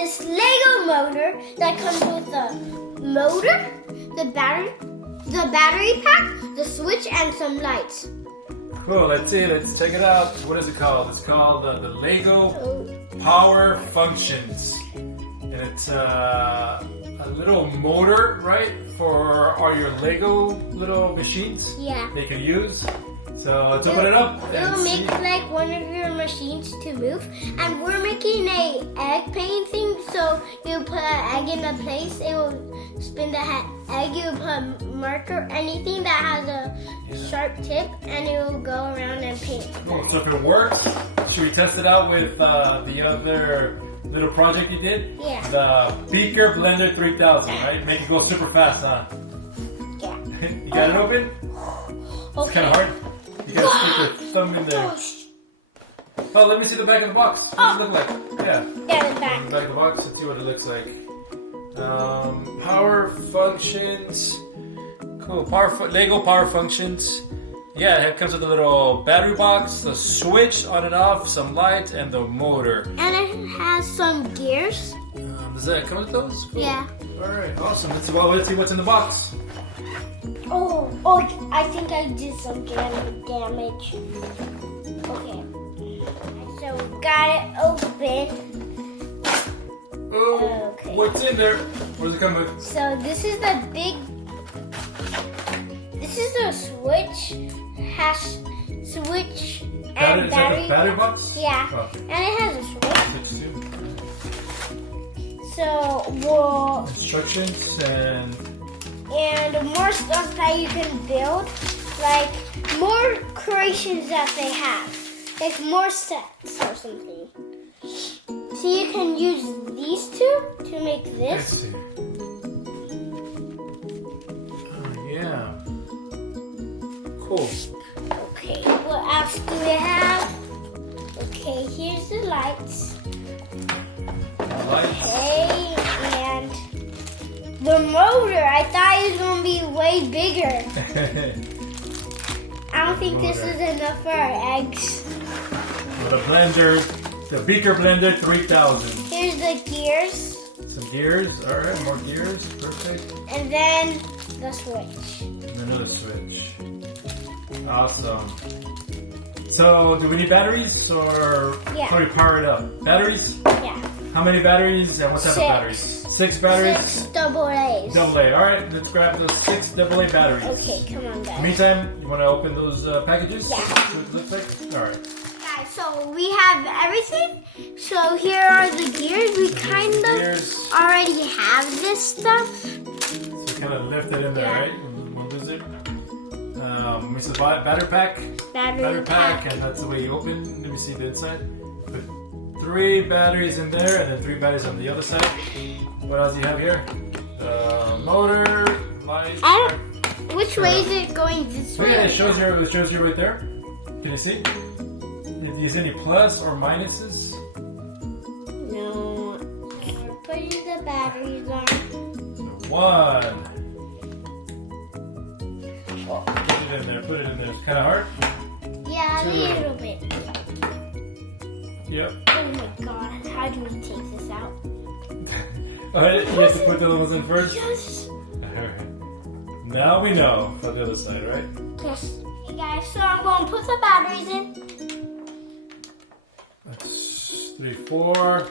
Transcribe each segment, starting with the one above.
this Lego motor that comes with the motor, the battery pack, the switch, and some lights. Cool, let's see, let's check it out. What is it called? It's called the Lego Power Functions. And it's a little motor, right? For all your Lego little machines. Yeah. They can use. So let's open it up. It will make like one of your machines to move. And we're making a egg painting. So you put an egg in a place, it will spin the egg. You put a marker, anything that has a sharp tip, and it will go around and paint. Cool. So if it works, should we test it out with the other little project you did? Yeah. The Beaker Blender 3000, right? Make it go super fast, huh? Yeah. You got it open? It's kind of hard. You gotta stick your thumb in there. Oh, let me see the back of the box. What does it look like? Yeah. Yeah, the back. The back of the box. Let's see what it looks like. Power functions. Cool. Lego power functions. Yeah, it comes with a little battery box, the switch on and off, some lights, and the motor. And it has some gears. Does that come with those? Cool. Yeah. Alright, awesome. Let's see what's in the box. Oh, I think I did some damage. Okay. So we got it open. Oh, okay. What's in there? What does it come with? So this is the switch. Has switch and battery. Is that a battery box? Yeah. Oh. And it has a switch. Switch too. So we'll Instructions and more stuff that you can build, like more creations that they have, like more sets or something. So you can use these two to make let's this. see. Oh yeah. Cool. Okay, what else do we have? Okay, here's the lights. Okay, and the motor. I thought it was gonna be way bigger. I don't think this is enough for our eggs. The blender, the Beaker Blender 3000. Here's the gears. Some gears. All right, more gears. Perfect. And then the switch. And another switch. Awesome. So, do we need batteries or how do we power it up? Batteries? Yeah. How many batteries and what type of batteries? 6 batteries? 6 double A's. Double A. Alright, let's grab those 6 double A batteries. Okay, come on, guys. Meantime, you want to open those packages? Yeah. See what it looks like? Alright. Guys, so we have everything. So here are the gears. We kind of already have this stuff. So kind of lift it in there, right? We'll lose it. We see the battery pack. Battery pack, and that's the way you open. Let me see the inside. Put 3 batteries in there, and then 3 batteries on the other side. What else do you have here? Motor, light. Which way is it going? This way? Yeah, it shows you right there. Can you see? Is there any plus or minuses? No. We're putting the batteries on. 1. Put it in there. It's kind of hard. Yeah, a little bit. Yep. Oh my god, how do we take this out? Alright, you have to put the other ones in first? Yes. Alright. Now we know for the other side, right? Yes. Hey guys, so I'm going to put the batteries in. That's 3, 4,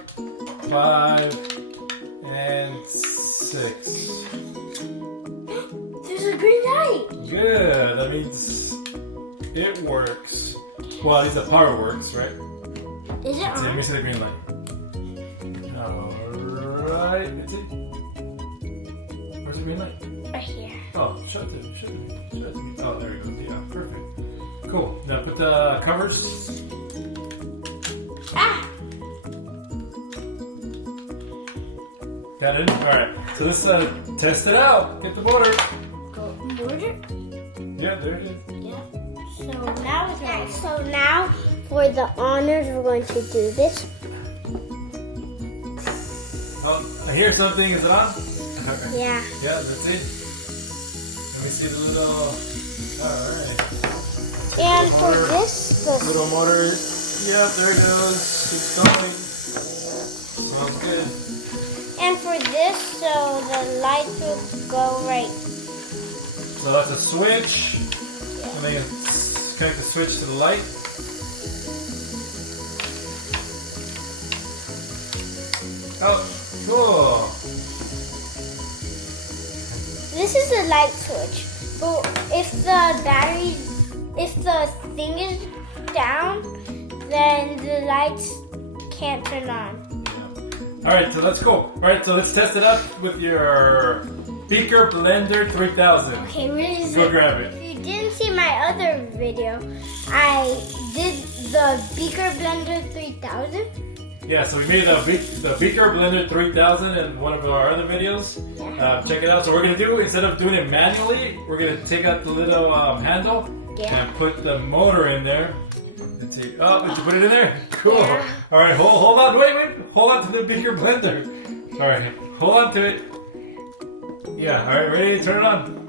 5, and 6. There's a green light. Good. That means it works. Well, at least the power works, right? Is it on? Let me see the green light. Alright. Let's see. Where's the green light? Right here. Oh, shut it. Oh, there we go. Yeah, perfect. Cool. Now put the covers. Ah! Got it? Alright. So let's test it out. Get the motor. Go motor? Yeah, there it is. Yeah. So now it's on. So now for the honors, we're going to do this. Oh, I hear something. Is it on? Yeah. Yeah, let's see. Let me see the little... Alright. And for motor. this, the Little motor. Yeah, there it goes. Keep going. Sounds good. And for this, so the lights will go right. So that's a switch. And then you connect the switch to the light. Oh, cool. This is the light switch. But if the thing is down, then the lights can't turn on. Alright, so let's go. Alright, so let's test it out with your Beaker Blender 3000. Okay, where is Go it? grab it. If you didn't see my other video, I did the Beaker Blender 3000. Yeah, so we made the Beaker Blender 3000 in one of our other videos. Check it out. So we're going to do, instead of doing it manually, we're going to take out the little handle and put the motor in there. Let's see. Oh, did you put it in there? Cool. Yeah. All right, hold on. Wait. Hold on to the Beaker Blender. All right, hold on to it. Yeah, all right, ready? Turn it on.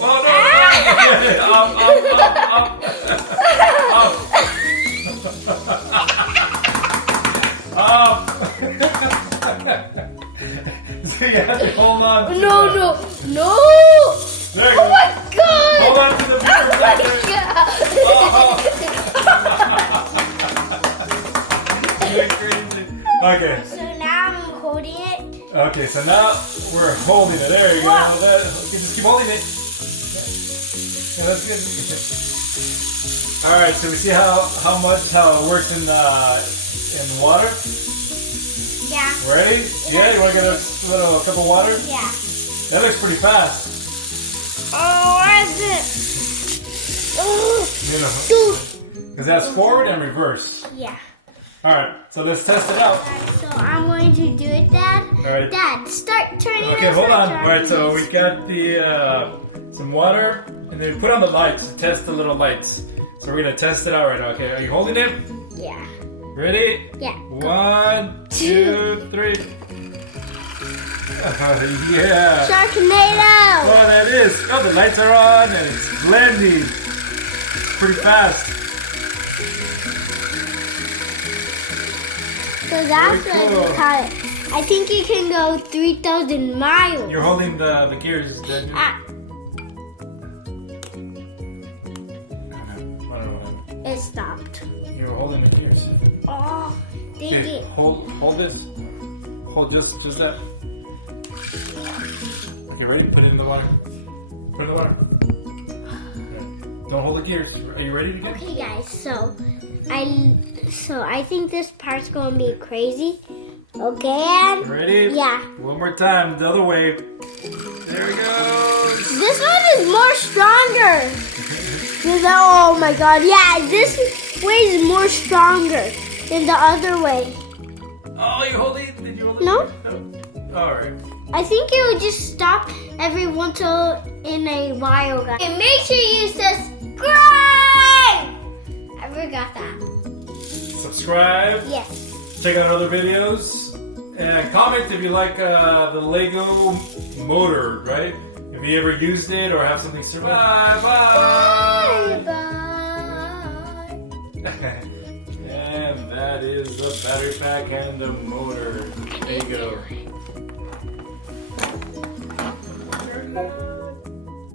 Oh, no. Up. So you have to hold on. No. There you Oh go. my god! Hold on to the Beaker Blender. Okay. So now I'm holding it. Okay, so now we're holding it. There you go. Okay, just keep holding it. Yeah, that's good. All right, so we see how it works in water. Yeah. Ready? Yeah. You want to get a cup of water? Yeah. That looks pretty fast. Oh, where is it? Oh, You know, dude. because that's forward and reverse. Yeah. All right, so let's test it out. Alright, so I'm going to do it, Dad. All right. Dad, start turning it. Okay, hold on. All right, so we got the some water, and then put on the lights to test the little lights. So we're gonna test it out right now. Okay, are you holding it? Yeah. Ready? Yeah. 1, 2, 3. Yeah. Sharknado. Oh, that is. Oh, the lights are on and it's blending. Pretty fast. So that's Very what cool. we call it. I think you can go 3,000 miles. You're holding the gears. Then Ah, I don't know. it stopped. You're holding the gears. Oh, dang Okay, it. hold this. Hold just that. Okay, ready? Put it in the water. Put it in the water. Okay. Don't hold the gears. Are you ready to get? Okay, guys. So I think this part's gonna be crazy. Okay, and Ready? yeah. One more time, the other way. There we go. This one is more stronger. Oh my god, yeah, this way is more stronger than the other way. Oh, you hold it? Did you hold it? No. All right. I think it will just stop every once in a while, guys. And make sure you subscribe! I forgot that. Subscribe. Yes. Check out other videos. And comment if you like the Lego motor, right? If you ever used it or have something similar. Bye. Bye. And that is the battery pack and the motor. There you go.